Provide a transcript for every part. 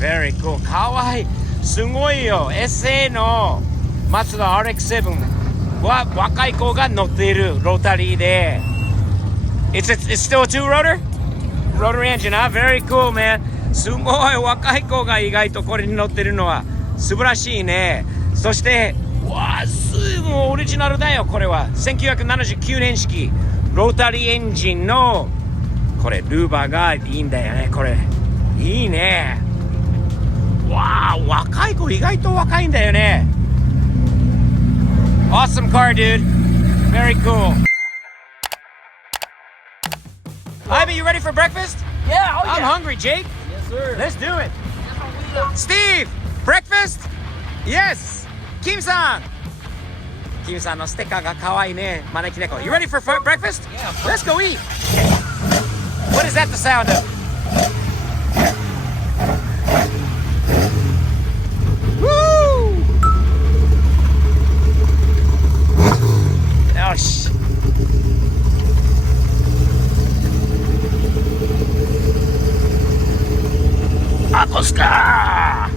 Very cool. かわいい。すごいよ。SA のマツダ RX-7 は若い子が乗っているロータリーで。It's still a two-rotor? Rotor engine, huh? Very cool, man. すごい若い子が意外とこれに乗ってるのは素晴らしいね。そして、わあ、すごいオリジナルだよ、これは。1979年式。ロータリーエンジンの、これ、ルーバーがいいんだよね、これ。いいね。わあ、若い子意外と若いんだよね。Awesome car, dude. Very cool. Ivan, you ready for breakfast? Yeah, oh yeah. I'm hungry, Jake. Yes, sir. Let's do it. Steve, breakfast? Yes. Kim-san. Kim-san のステッカーが可愛いね。招き猫。You ready for breakfast? Yeah. Let's go eat. What is that the sound of? Woo! よし。Vamos cá!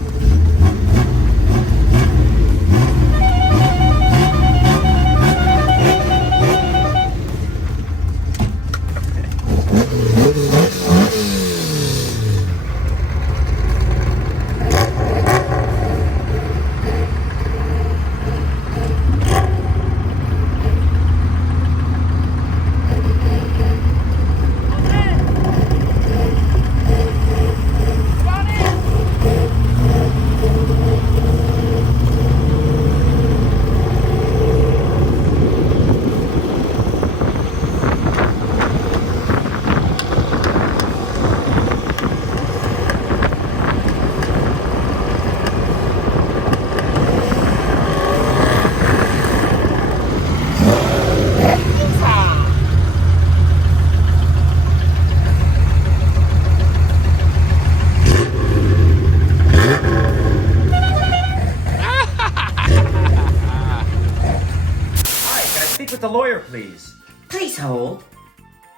With the lawyer, please. Please hold.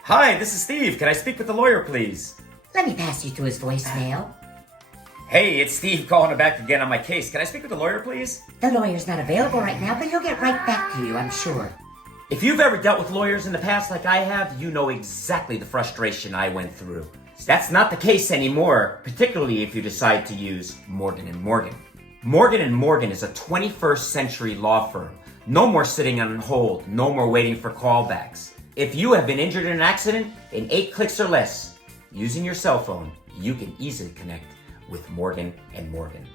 Hi, this is Steve. Can I speak with the lawyer, please? Let me pass you to his voicemail. Hey, it's Steve calling back again on my case. Can I speak with the lawyer, please? The lawyer's not available right now, but he'll get right back to you, I'm sure. If you've ever dealt with lawyers in the past like I have, you know exactly the frustration I went through. That's not the case anymore, particularly if you decide to use Morgan & Morgan. Morgan & Morgan is a 21st century law firm. No more sitting on hold, no more waiting for callbacks. If you have been injured in an accident, in 8 clicks or less, using your cell phone, you can easily connect with Morgan & Morgan.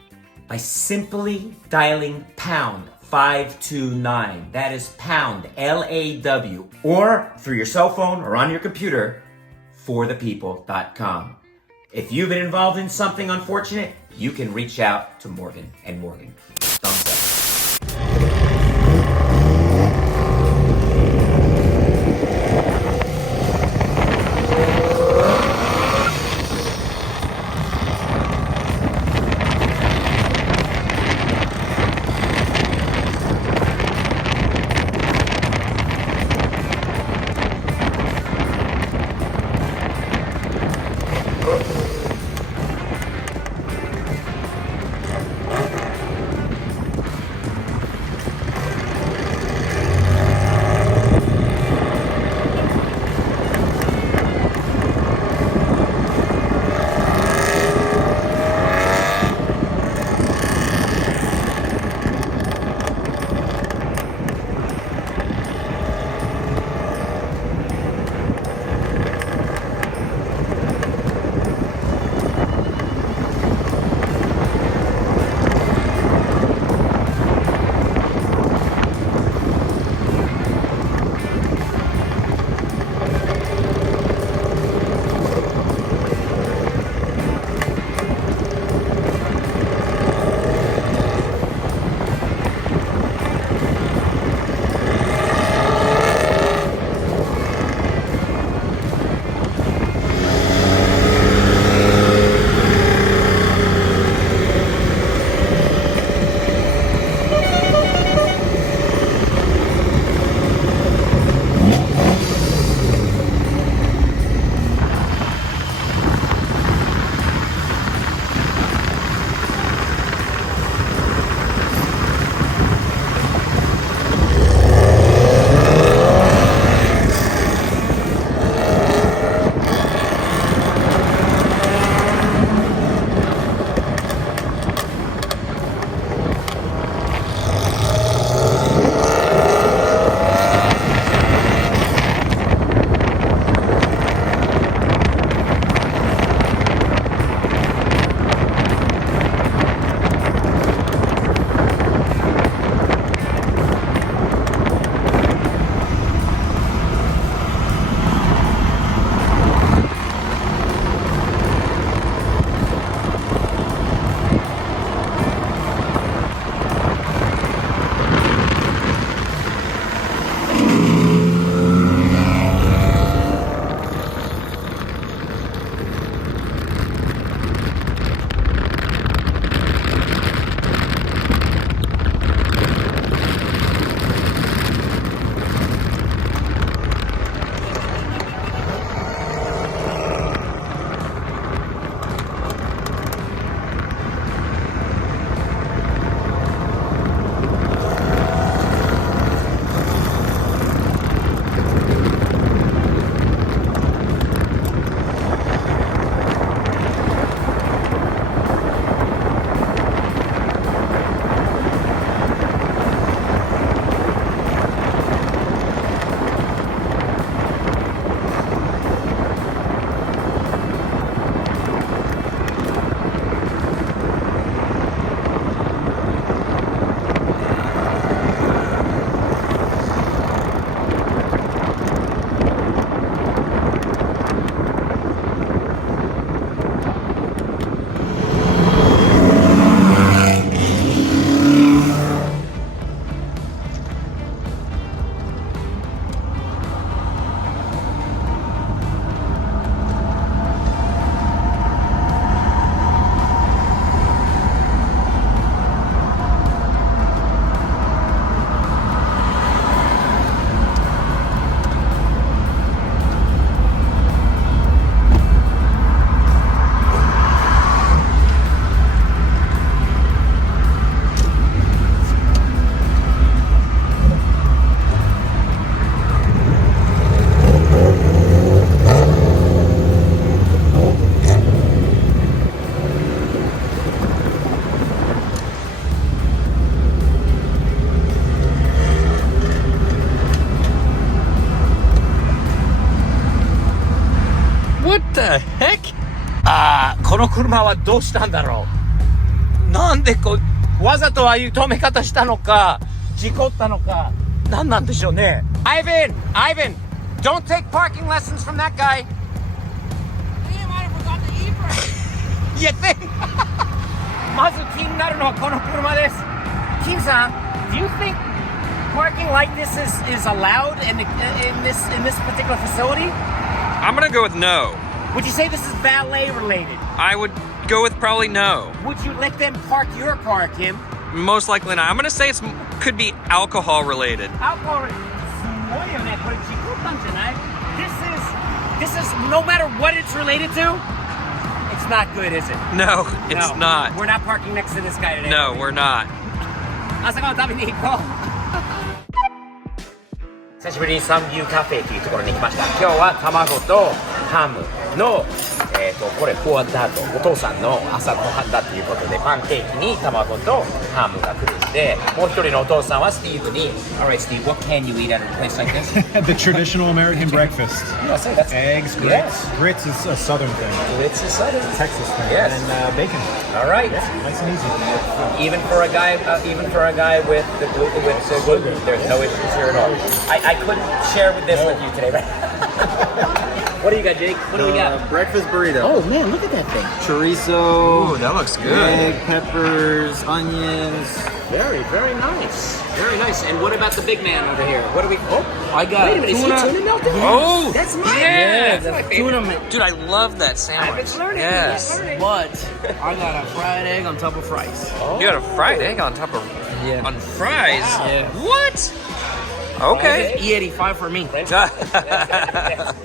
By simply dialing pound 529, that is pound LAW, or through your cell phone or on your computer, forthepeople.com. If you've been involved in something unfortunate, you can reach out to Morgan & Morgan. Thumbs up. the heck? この車はどうしたんだろう。なんでわざとああいう止め方したのか、事故ったのか、何なんでしょうね。Ivan! Don't take parking lessons from that guy! You think? まず気になるのはこの車です。金さん、do you think parking like this is allowed in this particular facility? I'm gonna go with no. Would you say this is valet related? I would go with probably no. Would you let them park your car, Kim? Most likely not. I'm gonna say it's could be alcohol related. Alcohol. すごいよね。これ事故ったんじゃない? This is no matter what it's related to. It's not good, is it? No, it's not. We're not parking next to this guy today. No, we're not. 朝ごはん食べに行こう。久しぶりにサンビューカフェというところに来ました。今日は卵とハムの、これフォアだとお父さんの朝ごはんだということで、パンケーキに卵とハムが来るんで、もう一人のお父さんはスティーブに Alright Steve, what can you eat at a place like this? The traditional American breakfast. Yeah, say that's Eggs, grits. Grits is a southern thing. It's a southern Texas thing. Yes. And bacon. Alright. Nice and easy. Even for a guy with the gluten, there's no issues here at all. I couldn't share with this with you today, right? What do you got, Jake? What do we got? Breakfast burrito. Oh man, look at that thing. Chorizo. Ooh, that looks good. Egg, peppers, onions. Very, very nice. Very nice. And what about the big man over here? What do we? Oh, I got wait a minute. Is he tuna melted? Oh, That's mine. yeah. That's my favorite. Dude, I love that sandwich. I've been learning. Yes. But I got a fried egg on top of fries. You got a fried egg on top of Yeah. on fries. Yeah. What? Okay. E85 for me.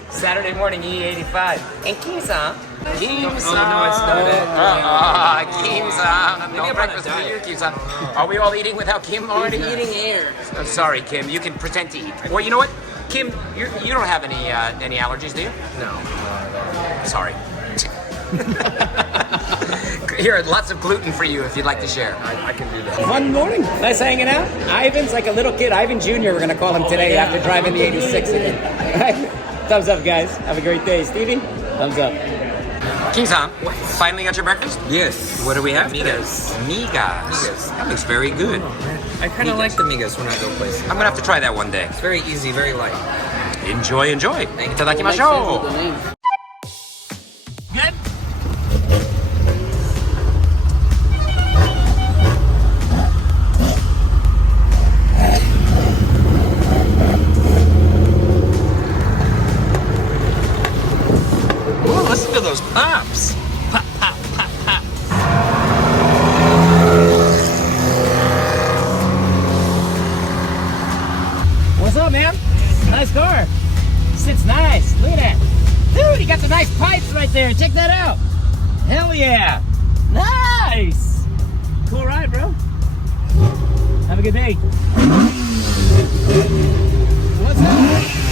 Saturday morning E85. And Kim-san. Kim-san. no, it's not it. Kim-san. No I'm on breakfast a for diet. you, Kim-san. Are we all eating without Kim already? Eating air. I'm sorry, Kim. You can pretend to eat. Well, you know what? Kim, you don't have any allergies, do you? No. Sorry. Here, lots of gluten for you if you'd like to share. I can do that. One morning. Nice hanging out. Ivan's like a little kid. Ivan Jr. we're going to call him today after driving the 86 again. Thumbs up, guys. Have a great day. Stevie, thumbs up. King-san, finally got your breakfast? Yes. What do we have? Migas. Migas. That looks very good. I kind of like the migas when I go places. I'm going to have to try that one day. It's very easy, very light. Enjoy, enjoy. Itadakimashou. Good? Ooh, listen to those pops. Pop, pop, pop, pop. What's up, man? Nice car. Sits nice. Look at that. Dude, you got some nice pipes right there. Check that out. Hell yeah. Nice. Cool ride, bro. Have a good day. What's up?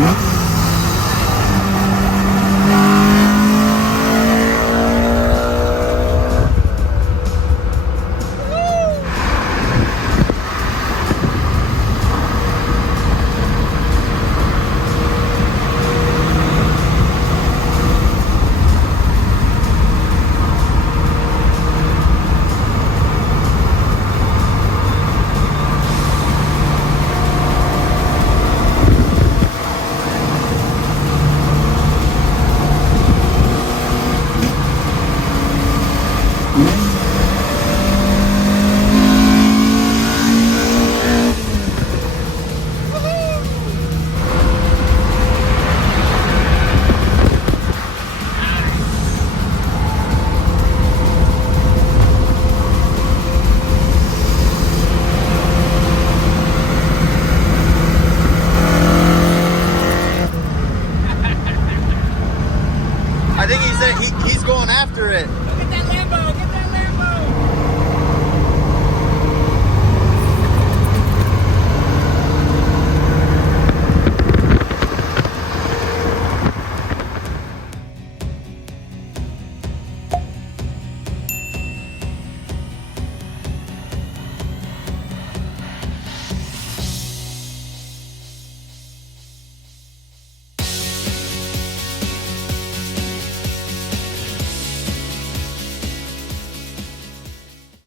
Mm-hmm.